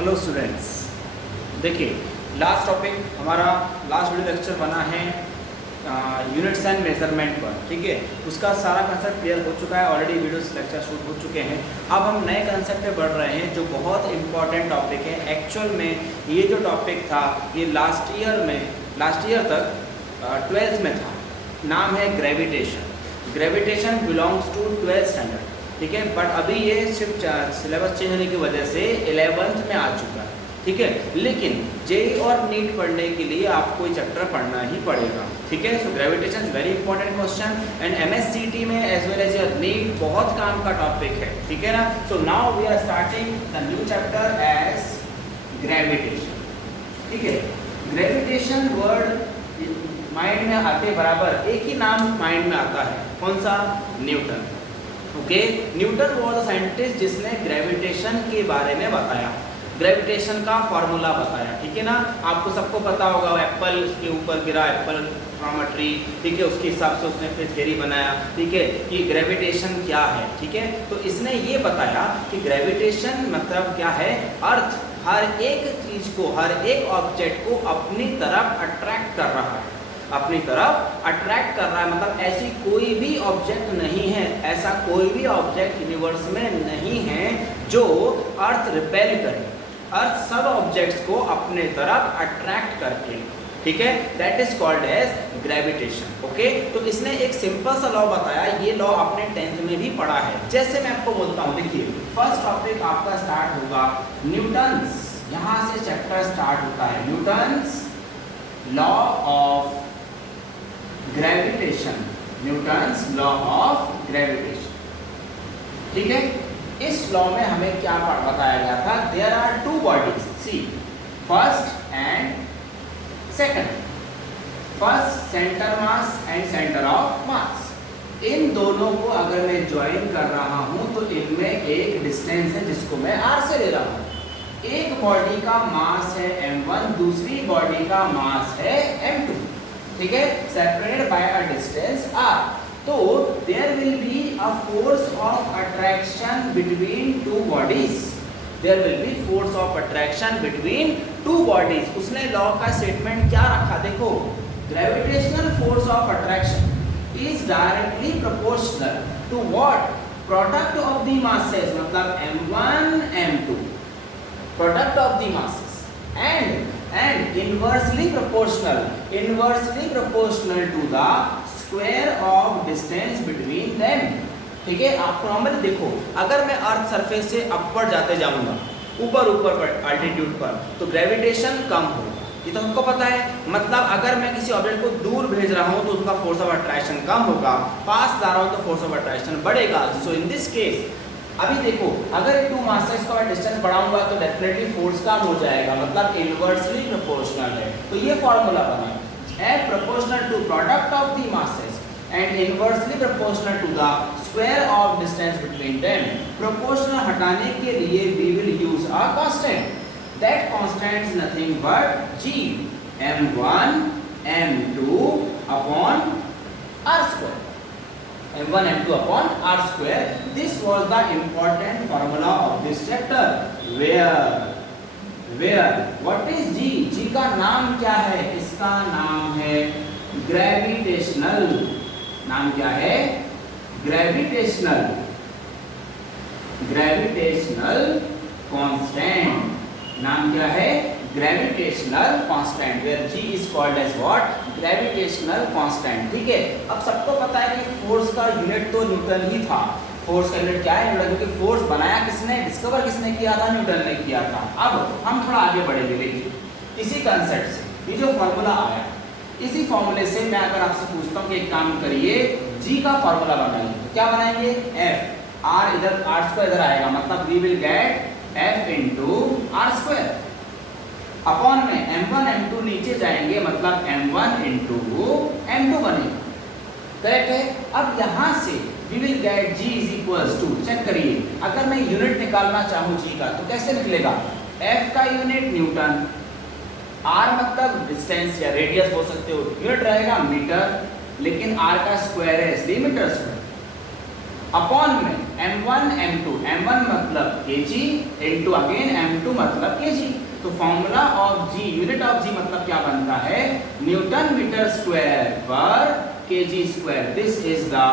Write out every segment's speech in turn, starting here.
Hello students, देखिए last topic हमारा last video lecture बना है यूनिट्स एंड मेजरमेंट पर। ठीक है, उसका सारा कंसेप्ट क्लियर हो चुका है, ऑलरेडी वीडियोस लेक्चर शूट हो चुके हैं। अब हम नए कंसेप्ट पे बढ़ रहे हैं जो बहुत इंपॉर्टेंट टॉपिक है। एक्चुअल में ये जो टॉपिक था ये लास्ट ईयर तक 12th में था। नाम है gravitation. Gravitation belongs to 12th standard. ठीक है, बट अभी ये सिर्फ सिलेबस चेंज होने की वजह से 11th में आ चुका है। ठीक है, लेकिन जेई और नीट पढ़ने के लिए आपको ये चैप्टर पढ़ना ही पड़ेगा। ठीक है, so gravitation is very important question and MSCT में as well as your NEET बहुत काम का टॉपिक है। ठीक है ना, so now we are starting the new chapter as gravitation. ठीक है, ग्रेविटेशन वर्ड माइंड में आते बराबर एक ही नाम माइंड में आता है, कौन सा? Newton. Okay, Newton was a scientist जिसने ग्रेविटेशन के बारे में बताया, ग्रेविटेशन का फॉर्मूला बताया। ठीक है ना, आपको सबको पता होगा एप्पल उसके ऊपर गिरा, एप्पल फ्रॉम अ ट्री। ठीक है, उसके हिसाब से उसने फिर थ्योरी बनाया। ठीक है, कि ग्रेविटेशन क्या है। ठीक है, तो इसने ये बताया कि ग्रेविटेशन मतलब क्या है, अर्थ हर एक चीज को, हर एक ऑब्जेक्ट को अपनी तरफ अट्रैक्ट कर रहा है, अपनी तरफ अट्रैक्ट कर रहा है। मतलब ऐसी कोई भी ऑब्जेक्ट नहीं है, ऐसा कोई भी ऑब्जेक्ट यूनिवर्स में नहीं है जो अर्थ रिपेल करे। अर्थ सब ऑब्जेक्ट्स को अपने तरफ अट्रैक्ट करके, ठीक है, that is called as gravitation. Okay, तो इसने एक सिंपल सा लॉ बताया, ये लॉ आपने 10th में भी पढ़ा है। जैसे मैं आपको बोलता हूँ, देखिए फर्स्ट टॉपिक आपका स्टार्ट होगा न्यूटन्स, यहाँ से चैप्टर स्टार्ट होता है, Newton's law of gravitation, Newton's law of gravitation. ठीक है, इस लॉ में हमें क्या बताया गया था? There are two bodies, see first and second, first centre mass and centre of mass. इन दोनों को अगर मैं ज्वाइन कर रहा हूं तो इनमें एक डिस्टेंस है जिसको मैं r से ले रहा हूं। एक बॉडी का मास है m1, दूसरी बॉडी का मास है m2। ठीक है, separated by a distance r। तो there will be a force of attraction between two bodies, there will be force of attraction between two bodies. उसने लॉ का स्टेटमेंट क्या रखा? देखो, gravitational force of attraction is directly proportional to what? Product of the masses, मतलब m1 m2, product of the masses, and inversely proportional to the square of distance between them। ठीक है, आपको normally देखो, अगर मैं अर्थ सरफेस से upward जाते जाऊंगा, ऊपर पर अल्टीट्यूड पर, तो ग्रेविटेशन कम होगा, ये तो हमको पता है। मतलब अगर मैं किसी ऑब्जेक्ट को दूर भेज रहा हूं तो उसका फोर्स ऑफ अट्रैक्शन कम होगा, पास ला रहा हूं तो फोर्स ऑफ अट्रैक्शन बढ़ेगा। सो इन दिस केस अभी देखो, अगर टू मासेस का मैं डिस्टेंस बढ़ाऊंगा तो डेफिनेटली फोर्स कम हो जाएगा, मतलब इनवर्सली प्रोपोर्शनल है। तो ये फॉर्मूला बना, F proportional to product of the masses and inversely proportional to the square of distance between them। proportional हटाने के लिए we will use a constant, that constant is nothing but G, m1 m2 upon r square, m1 m2 upon r square। this was the important formula of this chapter, where what is G? G का नाम क्या है? इसका नाम है gravitational. नाम क्या है? Gravitational constant. नाम क्या है? Gravitational constant, where G is called as what? Gravitational constant. ठीक है, अब सबको पता है कि फोर्स का यूनिट तो न्यूटन ही था। फोर्स का यूनिट क्या है? न्यूटन। क्योंकि फोर्स बनाया किसने, डिस्कवर किसने किया था? न्यूटन ने किया था। अब हम थोड़ा आगे बढ़ेंगे। देखिए, इसी कंसेप्ट से ये जो फॉर्मूला आया, इसी फॉर्मूले से मैं अगर आपसे पूछता हूँ कि एक काम करिए, जी का फॉर्मूला बनाइए, तो क्या बनाएंगे? एफ, आर इधर, आर स्क्वायर इधर आएगा, मतलब we will get F into R square. Upon में m1 m2 नीचे जाएंगे, मतलब m1 इंटू m2 बनेगा। करेक्ट है। अब यहाँ से we will get G is equals to, check करिए, अगर मैं यूनिट निकालना चाहूँ G का तो कैसे निकलेगा? F का यूनिट न्यूटन, R मतलब डिस्टेंस या रेडियस हो सकते हो, यूनिट रहेगा मीटर, लेकिन R का स्क्वायर है इसलिए मीटर स्क्वायर, अपॉन में m1 m2, m1 मतलब kg into अगेन m2 मतलब kg। तो formula of g, unit of g मतलब क्या बनता है, न्यूटन मीटर स्क्वायर पर kg square. This is the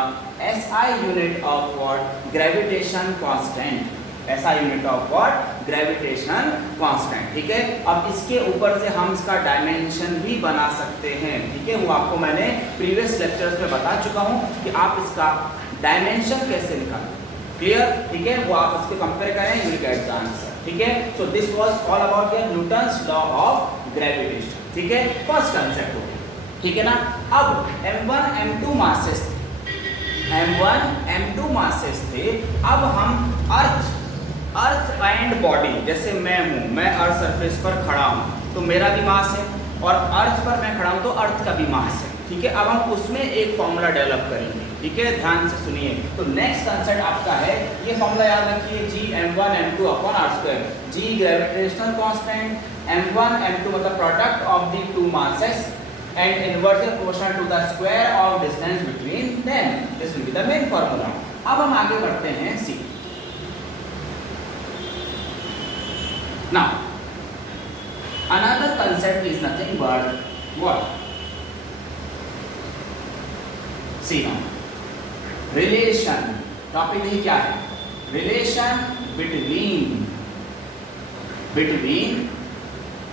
SI unit of what, gravitation constant. SI unit of what, gravitation constant. ठीक है, अब इसके ऊपर से हम इसका डायमेंशन भी बना सकते हैं। ठीक है, वो आपको मैंने प्रीवियस लेक्चर्स में बता चुका हूं कि आप इसका डायमेंशन कैसे निकालें। क्लियर? ठीक है, वो आप इसके कंपेयर करें, you will get the answer. ठीक है, so this was all about your Newton's law of gravitation. ठीक है, फर्स्ट कांसेप्ट हो गया। ठीक है ना। अब m1 m2 मासेस थे, m1 m2 मासेस थे। अब हम अर्थ एंड बॉडी, जैसे मैं हूं, मैं अर्थ सरफेस पर खड़ा हूं तो मेरा भी मास है, और अर्थ पर मैं खड़ा हूं तो अर्थ का भी मास है। ठीक है, अब हम उसमें एक फॉर्मूला डेवलप करेंगे। ठीक है, ध्यान से सुनिए। तो नेक्स्ट कंसेप्ट आपका है, ये फॉर्मूला याद रखिए, g m1 m2 upon r square. g gravitational constant, m1 m2 मतलब product of the two masses and inversely proportional to the square of distance between them. This will be the main formula. अब हम आगे बढ़ते हैं C. Now, another concept is nothing but what? See now, relation. Topic नहीं क्या है? Relation between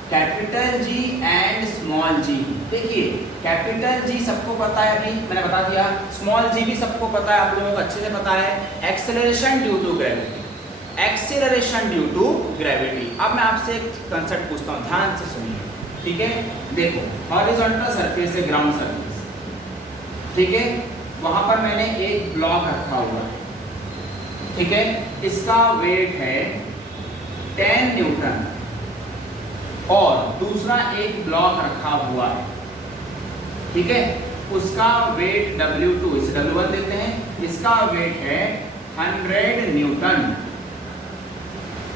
capital G and small g। देखिए, capital G सबको पता है, अभी मैंने बता दिया। स्मॉल g भी सबको पता है, आप लोगों को अच्छे से पता है। Acceleration due to gravity, acceleration due to gravity. अब मैं आपसे एक कंसेप्ट पूछता हूँ, ध्यान से सुनिए। ठीक है, देखो, हॉरिजॉन्टल सरफेस है, ग्राउंड सरफेस। ठीक है, वहां पर मैंने एक ब्लॉक रखा हुआ है। ठीक है, इसका वेट है 10 न्यूटन, और दूसरा एक ब्लॉक रखा हुआ है। ठीक है, उसका वेट W2, इसे W1 देते हैं, इसका वेट है 100 न्यूटन।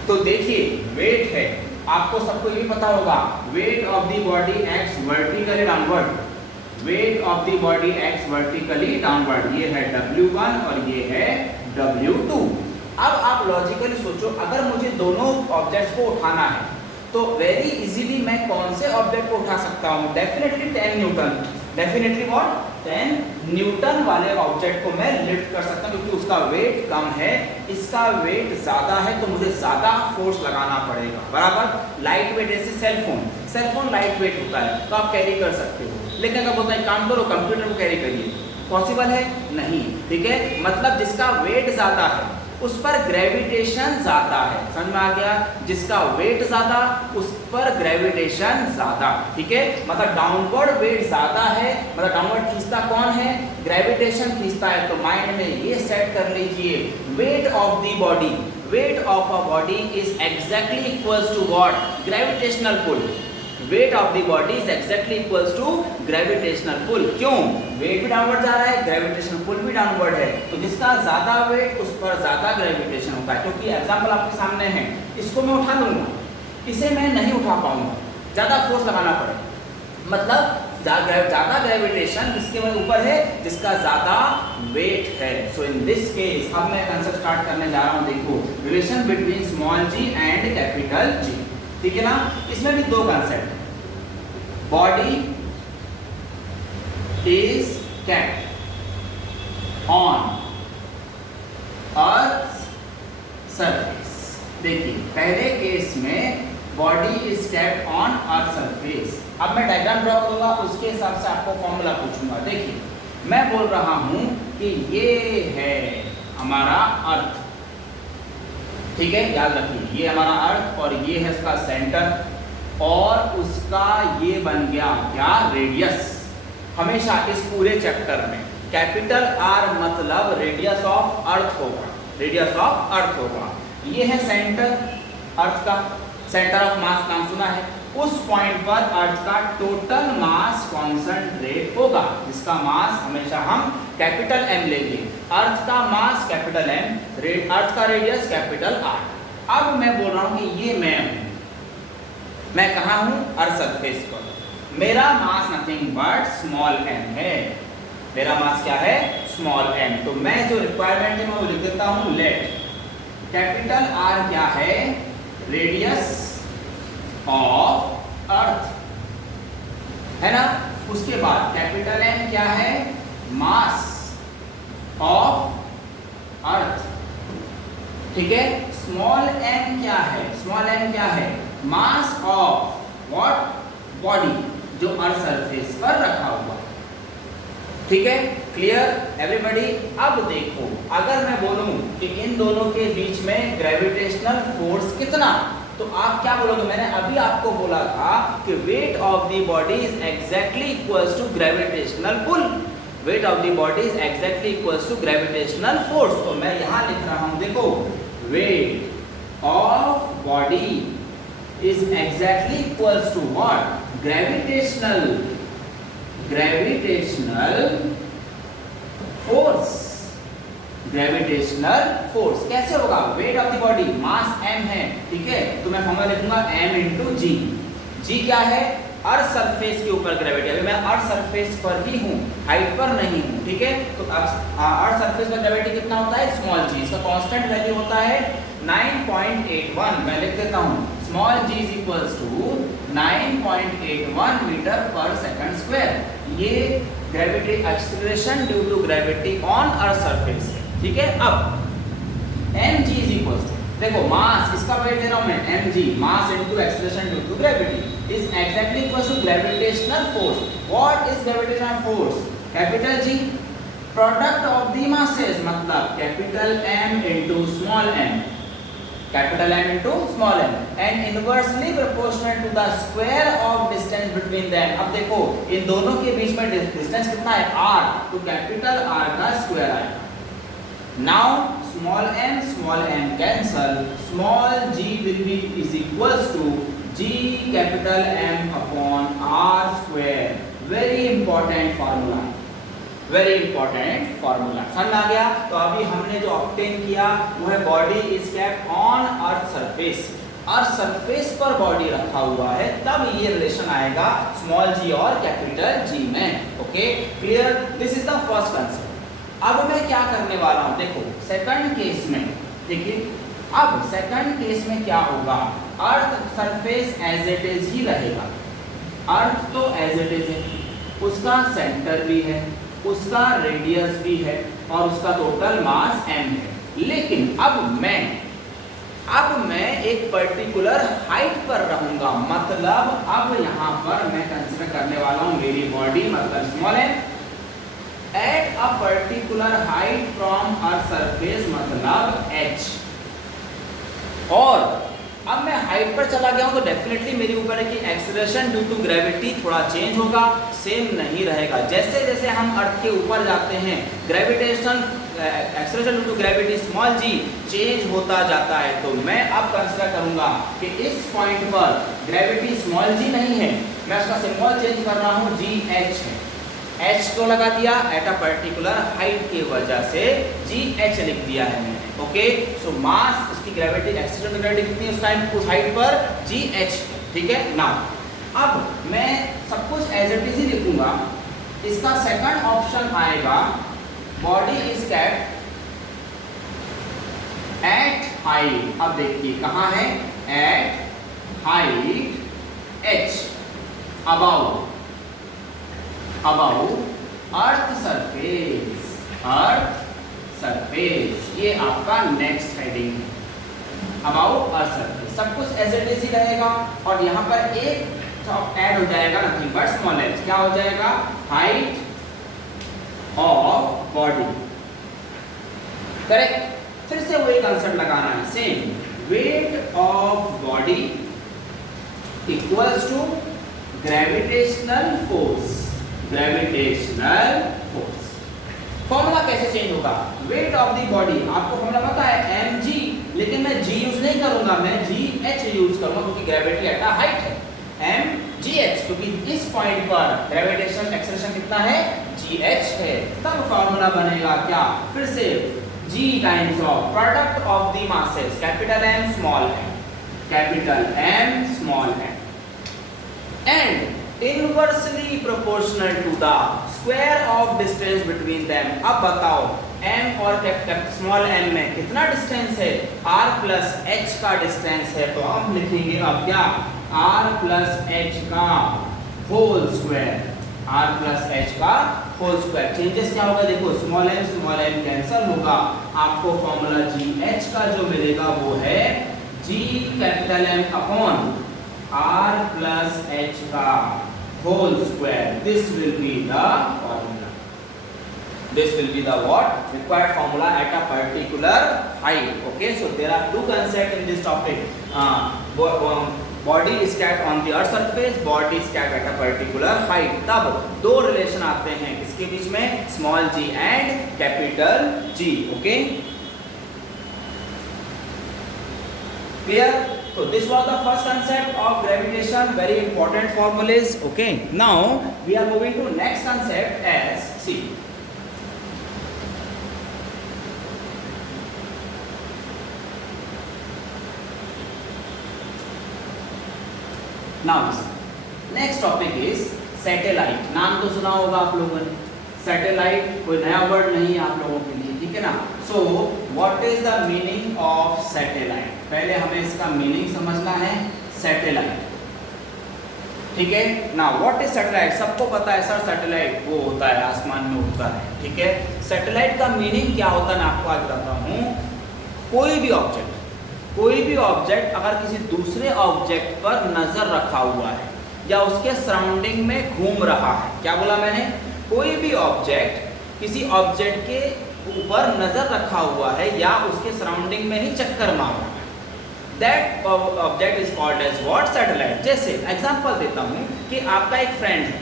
तो देखिए, वेट है, आपको सबको ये पता होगा, weight of the body acts vertically downward, wait of the body acts vertically downward. ये है W1 और ये है W2। अब आप लॉजिकली सोचो, अगर मुझे दोनों ऑब्जेक्ट्स को उठाना है तो वेरी इजीली मैं कौन से ऑब्जेक्ट को उठा सकता हूं? Definitely 10 Newton. Definitely what? 10 Newton वाले ऑब्जेक्ट को मैं लिफ्ट कर सकता हूं, क्योंकि उसका वेट कम है, इसका वेट ज्यादा है, तो मुझे ज्यादा फोर्स लगाना पड़ेगा। बराबर। लाइट वेट, जैसे सेलफोन लाइट वेट होता है तो आप कैरी कर सकते हो, लेकिन अगर बोलता है काम करो, कंप्यूटर को कैरी करिए, पॉसिबल है? नहीं। ठीक है, मतलब जिसका वेट ज्यादा है उस पर ग्रेविटेशन ज्यादा है। समझ में आ गया? जिसका वेट ज्यादा उस पर ग्रेविटेशन ज्यादा। ठीक है, मतलब डाउनवर्ड वेट ज्यादा है, मतलब डाउनवर्ड खींचता कौन है? ग्रेविटेशन खींचता है। तो माइंड में ये सेट कर लीजिए, weight of the body, weight of a body is exactly equals to what? Gravitational pull. Weight of the body is exactly equals to gravitational pull. क्यों? वेट भी डाउनवर्ड जा रहा है, ग्रेविटेशनल पुल भी डाउनवर्ड है, तो जिसका ज्यादा वेट उस पर ज्यादा ग्रेविटेशन होता है। क्योंकि एग्जांपल आपके सामने है, इसको मैं उठा लूंगा, इसे मैं नहीं उठा पाऊंगा, ज्यादा फोर्स लगाना पड़ेगा। मतलब ज्यादा ग्रेविटेशन किसके ऊपर है? जिसका ज्यादा वेट है। सो इन दिस केस, अब मैं कंसेप्ट स्टार्ट करने जा रहा हूं। देखो, relation between small g and capital G। ठीक है ना। इसमें भी दो concept, body is kept on earth surface. देखिए, पहले केस में body is kept on earth surface. अब मैं डायग्राम ड्रॉ करूंगा, उसके हिसाब से आपको फॉर्मूला पूछूंगा। देखिए, मैं बोल रहा हूं कि ये है हमारा अर्थ। ठीक है, याद रखिए, ये हमारा अर्थ और ये है इसका सेंटर, और उसका ये बन गया क्या? रेडियस। हमेशा इस पूरे चैप्टर में कैपिटल R मतलब रेडियस ऑफ अर्थ होगा, रेडियस ऑफ अर्थ होगा। ये है सेंटर अर्थ का, सेंटर ऑफ मास नाम सुना है। उस पॉइंट पर अर्थ का टोटल मास कॉन्सेंट्रेट होगा, जिसका मास हमेशा हम कैपिटल M लेंगे। अर्थ का मास कैपिटल M, अर्थ का रेडियस कैपिटल R। अब मैं बोल रहा हूं कि ये मैं हूं, मैं कहां हूं? अर्थ सरफेस पर। मेरा मास नथिंग बट स्मॉल m है। मेरा मास क्या है, स्मॉल m। तो मैं जो रिक्वायरमेंट है मैं वो लिख देता हूं, लेट कैपिटल R क्या है, रेडियस ऑफ अर्थ, है ना। उसके बाद कैपिटल M क्या है, मास ऑफ अर्थ, ठीक है। स्मॉल m क्या है, स्मॉल m क्या है, मास ऑफ व्हाट, बॉडी, जो अर्थ सरफेस पर रखा हुआ, ठीक है। Clear everybody. अब देखो अगर मैं बोलूं कि इन दोनों के बीच में ग्रेविटेशनल फोर्स कितना, तो आप क्या बोलोगे, मैंने अभी आपको बोला था कि weight of the body is exactly equals to gravitational pull, weight of the body is exactly equals to gravitational force. तो मैं यहां लिख रहा हूं, देखो weight of body is exactly equals to what, gravitational force, gravitational force कैसे होगा, weight of the body, mass m है, ठीक है। तो मैं फॉर्मूला लिखूंगा m इंटू जी। जी क्या है, अर्थ सरफेस के ऊपर ग्रेविटी, अभी मैं अर्थ सरफेस पर ही हूं, हाइट पर नहीं हूं, ठीक है। तो अर्थ सरफेस पर ग्रेविटी कितना होता है, स्मॉल जी, इसका कांस्टेंट वैल्यू होता है 9.81। मैं लिख देता हूं, small g is equals to 9.81 metre पर सेकंड स्क्वायर। ये gravity acceleration due to gravity on earth surface, ठीक है। अब mg इज इक्वल्स टू, देखो मास, इसका वेट दे रहा हूं मैं, mg mass into acceleration due to gravity is exactly equals to gravitational force. What is gravitational force, capital G product of the masses, मतलब capital M into small m, capital M into small m, and inversely proportional to the square of distance between them। अब देखो इन दोनों के बीच में distance कितना है, r, तो capital R का स्क्वायर आएगा। Now small m cancel, small g will be is equals to g capital M upon r square। Very important formula, very important formula, समझ आ गया। तो अभी हमने जो ऑब्टेन किया वो है body is kept on earth surface, earth surface पर बॉडी रखा हुआ है, तब ये रिलेशन आएगा स्मॉल जी और कैपिटल जी में। Okay clear, this is the first concept. अब मैं क्या करने वाला हूं, देखो सेकंड केस में, देखिए अब सेकंड केस में क्या होगा, earth surface as it is ही रहेगा, अर्थ तो एज इट इज है, उसका सेंटर भी है, उसका रेडियस भी है और उसका टोटल मास m है। लेकिन अब मैं एक पर्टिकुलर हाइट पर रहूंगा, मतलब अब यहां पर मैं कंसीडर करने वाला हूं मेरी बॉडी, मतलब small m at a particular height from earth surface, मतलब h। और अब मैं हाइट पर चला गया हूं तो डेफिनेटली मेरे ऊपर है कि एक्सीलरेशन ड्यू टू ग्रेविटी थोड़ा चेंज होगा, सेम नहीं रहेगा। जैसे जैसे हम अर्थ के ऊपर जाते हैं gravitational acceleration due to gravity small g change होता जाता है। तो मैं अब कंसीडर करूंगा कि इस पॉइंट पर ग्रेविटी स्मॉल g नहीं है, मैं उसका सिंबल चेंज कर रहा हूं, g h है। h को लगा दिया एट अ पर्टिकुलर हाइट की वजह से g h लिख दिया है मैंने। ओके सो मास, उसकी ग्रेविटी एक्सीलरेशन ग्रेविटी कितनी है उस टाइम उस हाइट पर, g h, ठीक है। नाउ अब मैं सब कुछ एज इट इज ही लिखूंगा, इसका सेकंड ऑप्शन आएगा body is kept at height. अब देखिए कहां है, at height h about earth surface, earth surface, ये आपका नेक्स्ट हेडिंग है, अबाउट अर्थ सरफेस। सब कुछ एज इट इज ही रहेगा और यहाँ पर एक ऐड हो जाएगा, नथिंग बट स्मॉल h, क्या हो जाएगा, हाइट ऑफ बॉडी, करेक्ट। फिर से वही कंसेप्ट लगाना है, same, weight of body equals to gravitational force, gravitational force. Formula कैसे चेंज होगा, वेट ऑफ द बॉडी, आपको फॉर्मूला पता है mg, लेकिन मैं g यूज नहीं करूंगा, मैं gh यूज करूंगा क्योंकि ग्रेविटी एट अ हाइट है, mgh, क्योंकि इस पॉइंट पर ग्रेविटेशनल एक्सेलरेशन कितना है, gh है। तब फॉर्मूला बनेगा क्या, फिर से g times of product of the masses, capital M small m, capital M small m, and inversely proportional to the square of distance between them. अब बताओ m और स्मॉल m में कितना डिस्टेंस है, r प्लस h का distance है, तो हम लिखेंगे अब क्या, r प्लस h का whole square, r plus h का होल स्क्वायर। चेंजेस क्या होगा, देखो स्मॉल m कैंसिल होगा, आपको फॉर्मूला gh का जो मिलेगा वो है g capital M upon r plus h का whole square. This will be the formula. This will be the what? Required formula at a particular height. Okay, so there are two concepts in this topic. Body is cat on the earth surface, body is cat at a particular height. तब दो relation आते हैं इसके बीच में, small g and capital G. Okay, clear? So this was the first concept of gravitation, very important formulas. Okay, now we are moving to next concept as see. Now next topic is satellite. नाम तो सुना होगा आप लोगों ने, satellite कोई नया word नहीं है आप लोगों के लिए, ठीक है ना। So what is the meaning of satellite, पहले हमें इसका मीनिंग समझना है, सैटेलाइट, ठीक है ना। व्हाट इज सैटेलाइट, सबको पता है सर सैटेलाइट वो होता है आसमान में उड़ता है, ठीक है। सैटेलाइट का मीनिंग क्या होता है मैं आपको आज बताता हूँ। कोई भी ऑब्जेक्ट अगर किसी दूसरे ऑब्जेक्ट पर नजर रखा हुआ है या उसके सराउंडिंग में घूम रहा है, क्या बोला मैंने, कोई भी ऑब्जेक्ट किसी ऑब्जेक्ट के ऊपर नजर रखा हुआ है या उसके सराउंडिंग में ही चक्कर मार रहा है, that object is called as what, satellite. जैसे एग्जांपल देता हूँ कि आपका एक फ्रेंड है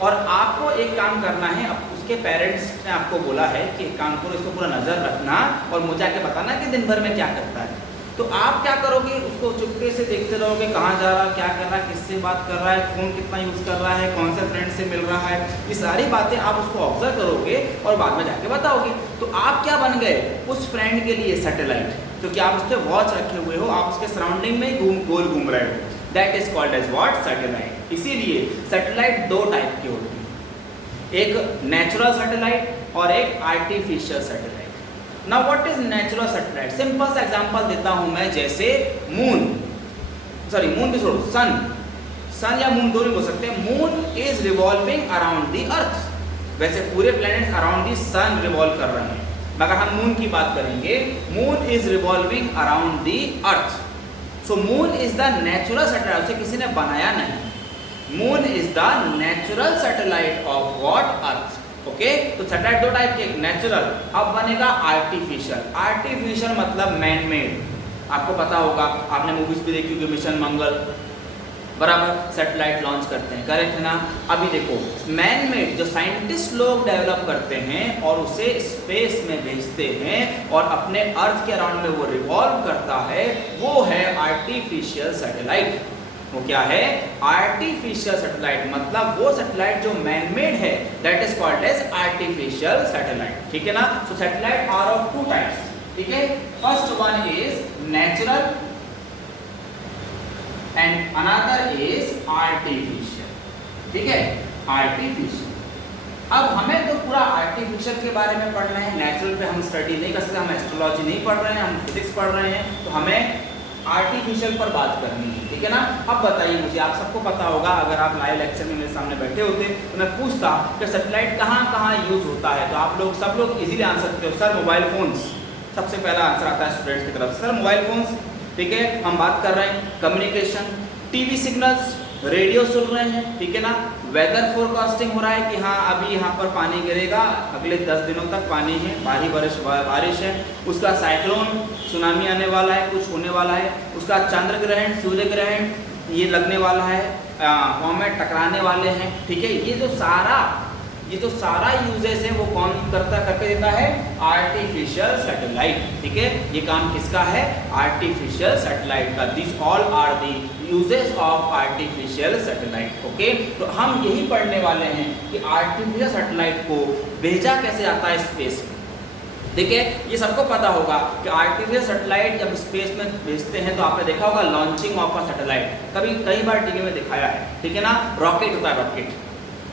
और आपको एक काम करना है, उसके पेरेंट्स ने आपको बोला है कि एक काम करो, इसको पूरा नजर रखना और मुझे आके बताना कि दिन भर में क्या करता है। तो आप क्या करोगे, उसको चुपके से देखते रहोगे, कहाँ जा रहा है, क्या कर रहा है, किससे बात कर रहा है, फ़ोन कितना यूज़ कर रहा है, कौन से फ्रेंड से मिल रहा है, ये सारी बातें आप उसको ऑब्जर्व करोगे और बाद में जाके बताओगे। तो आप क्या बन गए, उस फ्रेंड के लिए सैटेलाइट, क्योंकि आप उस पर वॉच रखे हुए हो, आप उसके सराउंडिंग में गोल घूम रहे हो, that is called as what, satellite. इसीलिए सैटेलाइट दो टाइप की होती है, एक नेचुरल सैटेलाइट और एक artificial satellite. Now what is natural satellite? Simple सा एग्जांपल देता हूं मैं, जैसे मून भी छोड़ो, सन या मून दोनों हो सकते हैं। Moon is revolving around the earth, वैसे पूरे planet around the sun revolve कर रहे हैं, मगर हम मून की बात करेंगे, moon is revolving around the earth. So moon is the natural satellite, उसे किसी ने बनाया नहीं। Moon is the natural satellite of what, earth. Okay, तो सैटेलाइट दो टाइप के, नेचुरल, अब बनेगा आर्टिफिशियल। आर्टिफिशियल मतलब मैन मेड, आपको पता होगा, आपने मूवीज भी देखी होगी, मिशन मंगल बराबर, सैटेलाइट लॉन्च करते हैं, करेक्ट है ना। अभी देखो मैन मेड जो साइंटिस्ट लोग डेवलप करते हैं और उसे स्पेस में भेजते हैं और अपने अर्थ के अराउंड में वो रिवॉल्व करता है, वो है आर्टिफिशियल सैटेलाइट। वो क्या है, आर्टिफिशियल सैटेलाइट, मतलब वो सैटेलाइट जो मैन मेड है, that is called as artificial satellite, ठीक है ना। So satellite are of two types, ठीक है। First one is natural and another is artificial, ठीक है, आर्टिफिशियल। अब हमें तो पूरा आर्टिफिशियल के बारे में पढ़ना है, नेचुरल पे हम स्टडी नहीं कर सकते, हम एस्ट्रोलॉजी नहीं पढ़ रहे हैं, हम फिजिक्स पढ़ रहे हैं, तो हमें आर्टिफिशियल पर बात करनी है, ठीक है ना। अब बताइए मुझे, आप सबको पता होगा, अगर आप लाइव लेक्चर में मेरे सामने बैठे होते तो मैं पूछता कि सैटेलाइट कहाँ कहाँ यूज़ होता है, तो आप लोग सब लोग इजीली आंसर करते हो, सर मोबाइल फोन्स, सबसे पहला आंसर आता है स्टूडेंट्स की तरफ, सर मोबाइल फोन्स, ठीक है। हम बात कर रहे हैं कम्युनिकेशन, टीवी सिग्नल्स, रेडियो सुन रहे हैं, ठीक है ना। वेदर फोरकास्टिंग हो रहा है कि हाँ अभी यहाँ पर पानी गिरेगा, अगले 10 दिनों तक पानी है, भारी बारिश है, उसका साइक्लोन, सुनामी आने वाला है, कुछ होने वाला है, उसका चंद्र ग्रहण, सूर्य ग्रहण ये लगने वाला है, कॉमेट टकराने वाले हैं, ठीक है। ये जो सारा यूजेस है वो कौन करके देता है, आर्टिफिशियल सैटेलाइट, ठीक है। ये काम किसका है, आर्टिफिशियल सैटेलाइट का। This all are the uses of artificial satellite, okay. तो हम यही पढ़ने वाले हैं कि आर्टिफिशियल सैटेलाइट को भेजा कैसे जाता है स्पेस में। देखिए ये सबको पता होगा कि आर्टिफिशियल सैटेलाइट जब स्पेस में भेजते हैं तो आपने देखा होगा लॉन्चिंग ऑफ अ सैटेलाइट, कई बार टीवी में दिखाया है, ठीक है ना। रॉकेट होता है, रॉकेट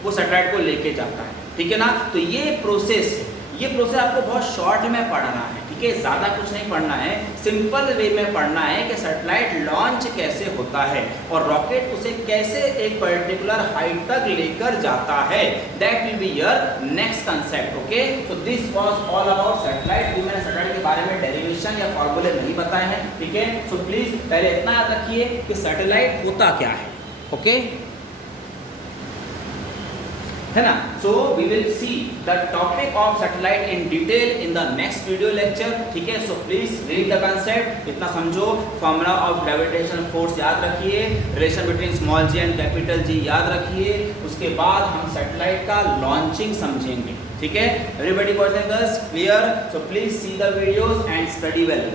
वो सैटेलाइट को लेके जाता है, ठीक है ना। तो ये प्रोसेस आपको बहुत शॉर्ट में पढ़ना है, ठीक है, ज़्यादा कुछ नहीं पढ़ना है, सिंपल वे में पढ़ना है कि सैटेलाइट लॉन्च कैसे होता है और रॉकेट उसे कैसे एक पर्टिकुलर हाइट तक लेकर जाता है। That will be your next concept. Okay, तो this was all about satellite. भी मैंने सैटेलाइट के बारे में डेरिवेशन या फॉर्मूले नहीं बताए हैं, ठीक है। सो प्लीज पहले इतना याद रखिए कि सैटेलाइट होता क्या है। ओके, है ना। So we will see the topic of satellite in detail in the next video lecture, ठीक है। So please read the concept, इतना समझो, फॉर्मूला ऑफ ग्रेविटेशनल फोर्स याद रखिए, relation between small g and capital G याद रखिए। उसके बाद हम सैटेलाइट का लॉन्चिंग समझेंगे, ठीक है। Everybody got the clear? So please see the videos and study well.